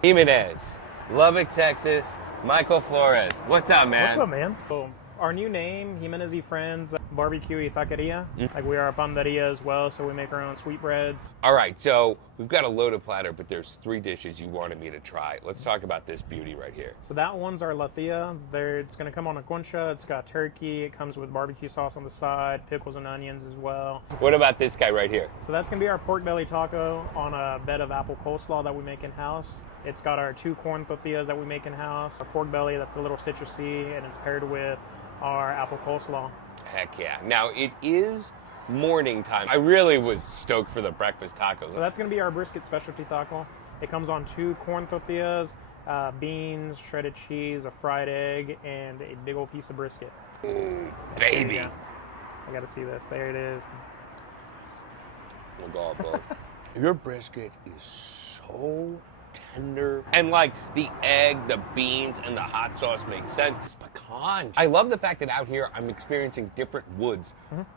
Jimenez, Lubbock, Texas, Michael Flores. What's up, man? What's up, man? So our new name, Jimenez y Friends Barbecue y Taqueria. Like we are a panderia as well, so we make our own sweetbreads. All right, so we've got a loaded platter, but there's 3 dishes you wanted me to try. Let's talk about this beauty right here. So that one's our la tia. It's going to come on a concha. It's got turkey. It comes with barbecue sauce on the side, pickles and onions as well. What about this guy right here? So that's going to be our pork belly taco on a bed of apple coleslaw that we make in-house. It's got our 2 corn tortillas that we make in-house, a pork belly that's a little citrusy, and it's paired with our apple coleslaw. Heck yeah. Now, it is morning time. I really was stoked for the breakfast tacos. So that's going to be our brisket specialty taco. It comes on 2 corn tortillas, beans, shredded cheese, a fried egg, and a big old piece of brisket. Baby. I got to see this. There it is. Oh my God, bro. Your brisket is so tender. And like the egg, the beans, and the hot sauce make sense. It's pecan. I love the fact that out here I'm experiencing different woods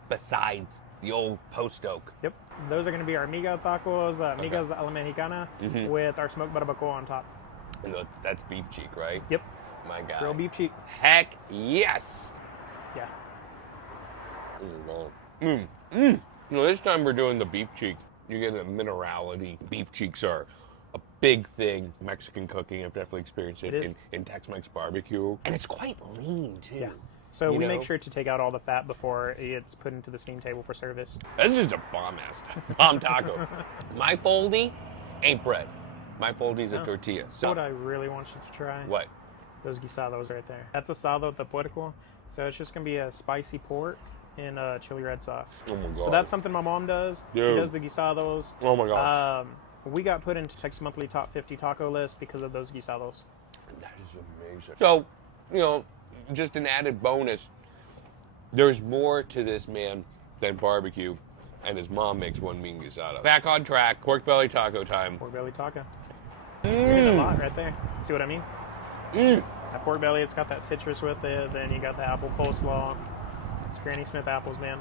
besides the old post oak. Yep. Those are going to be our miga tacos, migas a la mexicana, with our smoked barbacoa on top. And that's beef cheek, right? Yep. My God. Grilled beef cheek. Heck yes. Yeah. You know, this time we're doing the beef cheek. You get the minerality. Beef cheeks are a big thing. Mexican cooking, I've definitely experienced it in Tex-Mex barbecue. And it's quite lean, too. Yeah. So we make sure to take out all the fat before it's put into the steam table for service. That's just a bomb taco. My foldy ain't bread. My foldy's a tortilla. So what I really want you to try. What? Those guisados right there. That's asado de puerco. So it's just going to be a spicy pork in a chili red sauce. Oh my God. So that's something my mom does. Dude. She does the guisados. Oh my God. We got put into Texas Monthly Top 50 taco list because of those guisados. That is amazing. So, you know, just an added bonus, there's more to this man than barbecue, and his mom makes one mean guisado. Back on track, pork belly taco time. Pork belly taco. You're getting a lot right there. See what I mean? That pork belly, it's got that citrus with it. Then you got the apple coleslaw. It's Granny Smith apples, man.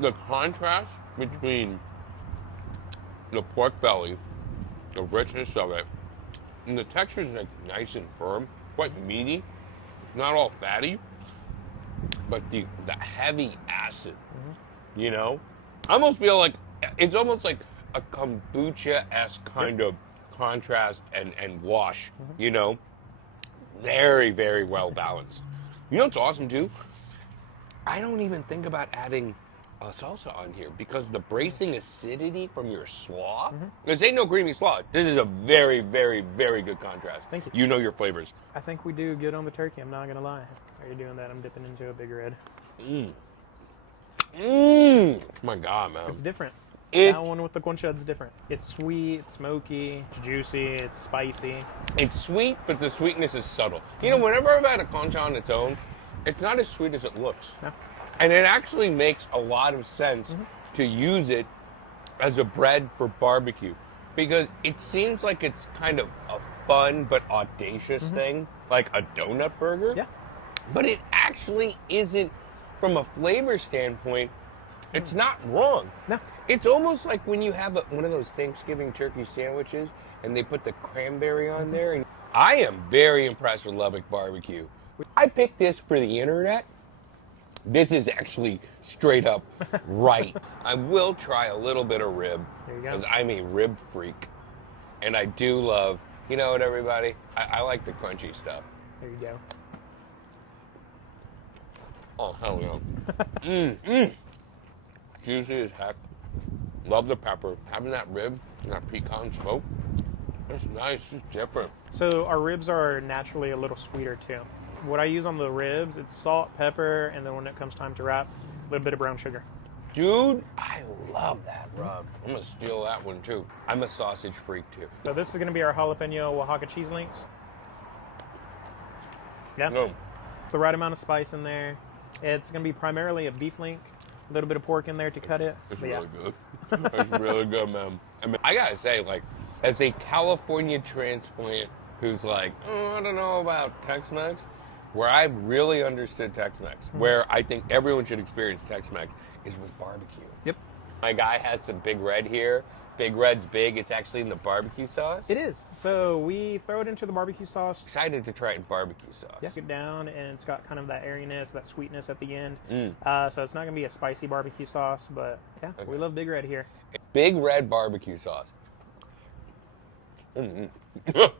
The contrast between the pork belly, the richness of it, and the texture is like nice and firm, quite meaty, not all fatty, but the heavy acid, you know? I almost feel like it's almost like a kombucha-esque kind of contrast and wash, you know? Very, very well balanced. You know what's awesome too? I don't even think about adding a salsa on here because the bracing acidity from your slaw. This ain't no creamy slaw. This is a very, very, very good contrast. Thank you. You know your flavors. I think we do good on the turkey. I'm not going to lie. While you're doing that, I'm dipping into a big red. My God, man. It's different. That one with the concha, it's different. It's sweet, it's smoky, it's juicy, it's spicy. It's sweet, but the sweetness is subtle. You know, whenever I've had a concha on its own, it's not as sweet as it looks. No. And it actually makes a lot of sense to use it as a bread for barbecue because it seems like it's kind of a fun but audacious thing, like a donut burger. Yeah. But it actually isn't, from a flavor standpoint, it's not wrong. No. It's almost like when you have one of those Thanksgiving turkey sandwiches and they put the cranberry on there. And I am very impressed with Lubbock barbecue. I picked this for the internet. This is actually straight up right. I will try a little bit of rib because I'm a rib freak. And I do love, you know what, everybody? I like the crunchy stuff. There you go. Oh, hell yeah. Juicy as heck. Love the pepper. Having that rib and that pecan smoke, it's nice. It's different. So our ribs are naturally a little sweeter too. What I use on the ribs, it's salt, pepper, and then when it comes time to wrap, a little bit of brown sugar. Dude, I love that rub. I'm going to steal that one too. I'm a sausage freak too. So this is going to be our jalapeno Oaxaca cheese links. Yeah. No. The right amount of spice in there. It's going to be primarily a beef link. A little bit of pork in there to cut it. It's really good. It's really good, man. I mean, I gotta say, like, as a California transplant who's like, I don't know about Tex-Mex, where I've really understood Tex-Mex, where I think everyone should experience Tex-Mex, is with barbecue. Yep. My guy has some big red here, Big Red's big. It's actually in the barbecue sauce. It is. So we throw it into the barbecue sauce. Excited to try it in barbecue sauce. Yeah. Get down, and it's got kind of that airiness, that sweetness at the end. Mm. So it's not going to be a spicy barbecue sauce, but yeah, we love Big Red here. Big Red barbecue sauce. I'm not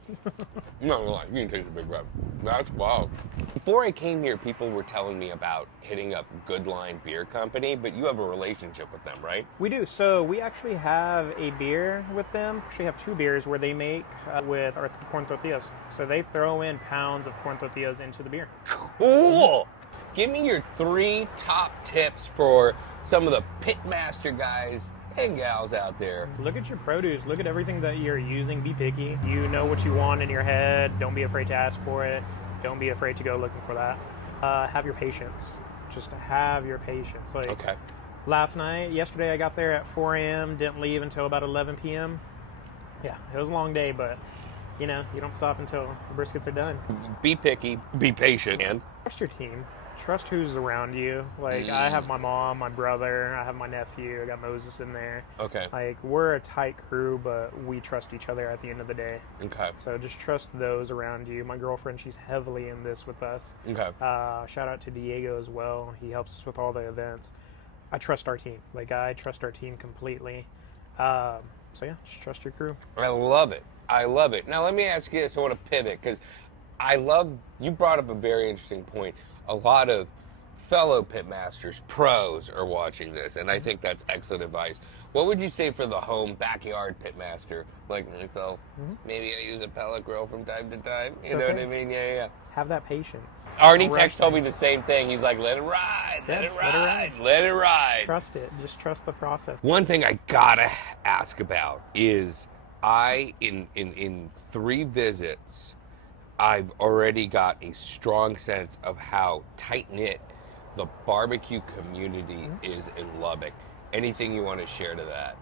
gonna lie, you can taste the Big Red. That's wild. Before I came here, people were telling me about hitting up Goodline Beer Company, but you have a relationship with them, right? We do. So we actually have a beer with them. Actually have two beers where they make with our corn tortillas. So they throw in pounds of corn tortillas into the beer. Cool! Give me your 3 top tips for some of the Pitmaster guys and gals out there. Look at your produce. Look at everything that you're using. Be picky. You know what you want in your head. Don't be afraid to ask for it. Don't be afraid to go looking for that. Have your patience. Just have your patience. Like Okay. yesterday I got there at 4 a.m., didn't leave until about 11 p.m. Yeah, it was a long day, but you know, you don't stop until the briskets are done. Be picky, be patient, and Trust your team. Trust who's around you. Like, I have my mom, my brother, I have my nephew, I got Moses in there. okay. Like, we're a tight crew, but we trust each other at the end of the day. Okay. So just trust those around you. My girlfriend, she's heavily in this with us. Okay. Shout out to Diego as well. He helps us with all the events. I trust our team. Like, I trust our team completely. So yeah, just trust your crew. I love it. I love it. Now let me ask you this. I want to pivot because you brought up a very interesting point. A lot of fellow Pitmasters, pros, are watching this, and I think that's excellent advice. What would you say for the home backyard Pitmaster like myself? Maybe I use a pellet grill from time to time. You know what I mean? Yeah. Have that patience. Arnie Don't Tex rush told me things. the same thing. He's like, let it ride, let Yes, it let it ride, ride. let it ride. Trust it. Just trust the process. One thing I gotta ask about is in 3 visits, I've already got a strong sense of how tight-knit the barbecue community is in Lubbock. Anything you want to share to that?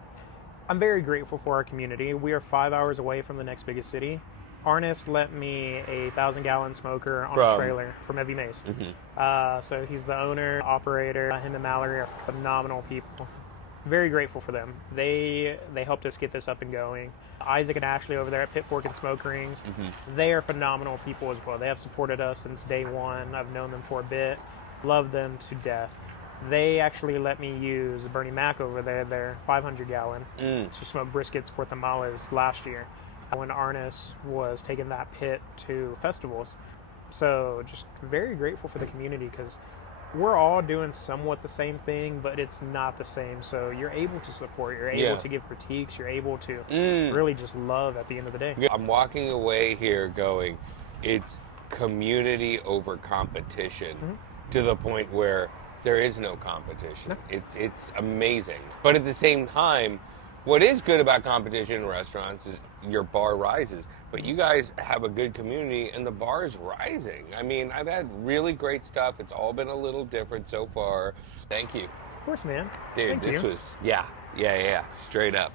I'm very grateful for our community. We are 5 hours away from the next biggest city. Arnest lent me a 1,000-gallon smoker on a trailer from Evie Mace. So he's the owner, operator. Him and Mallory are phenomenal people. Very grateful for them. They helped us get this up and going. Isaac and Ashley over there at Pit Fork and Smoke Rings, they are phenomenal people as well. They have supported us since day one. I've known them for a bit. Love them to death. They actually let me use Bernie Mac over there, their 500-gallon, to smoke briskets for tamales last year when Arnis was taking that pit to festivals. So just very grateful for the community because we're all doing somewhat the same thing, but it's not the same. So you're able to support, you're able to give critiques, you're able to really just love at the end of the day. I'm walking away here going, it's community over competition to the point where there is no competition. It's amazing. But at the same time, what is good about competition in restaurants is your bar rises. But you guys have a good community and the bar is rising. I mean, I've had really great stuff. It's all been a little different so far. Thank you. Of course, man. Dude, Thank this you. was, yeah, straight up.